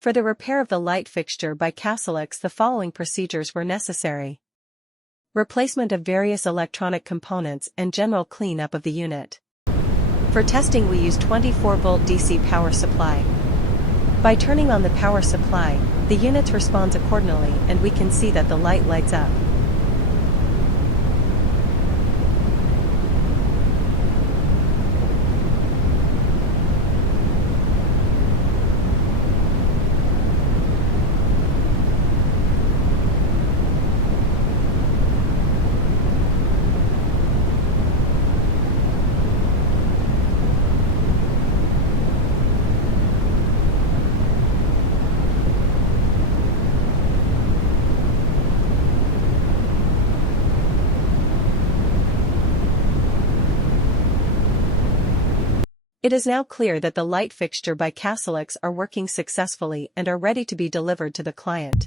For the repair of the light fixture by Casolux, the following procedures were necessary. Replacement of various electronic components and general cleanup of the unit. For testing we use 24-volt DC power supply. By turning on the power supply, the unit responds accordingly and we can see that the light lights up. It is now clear that the light fixture by Casolux are working successfully and are ready to be delivered to the client.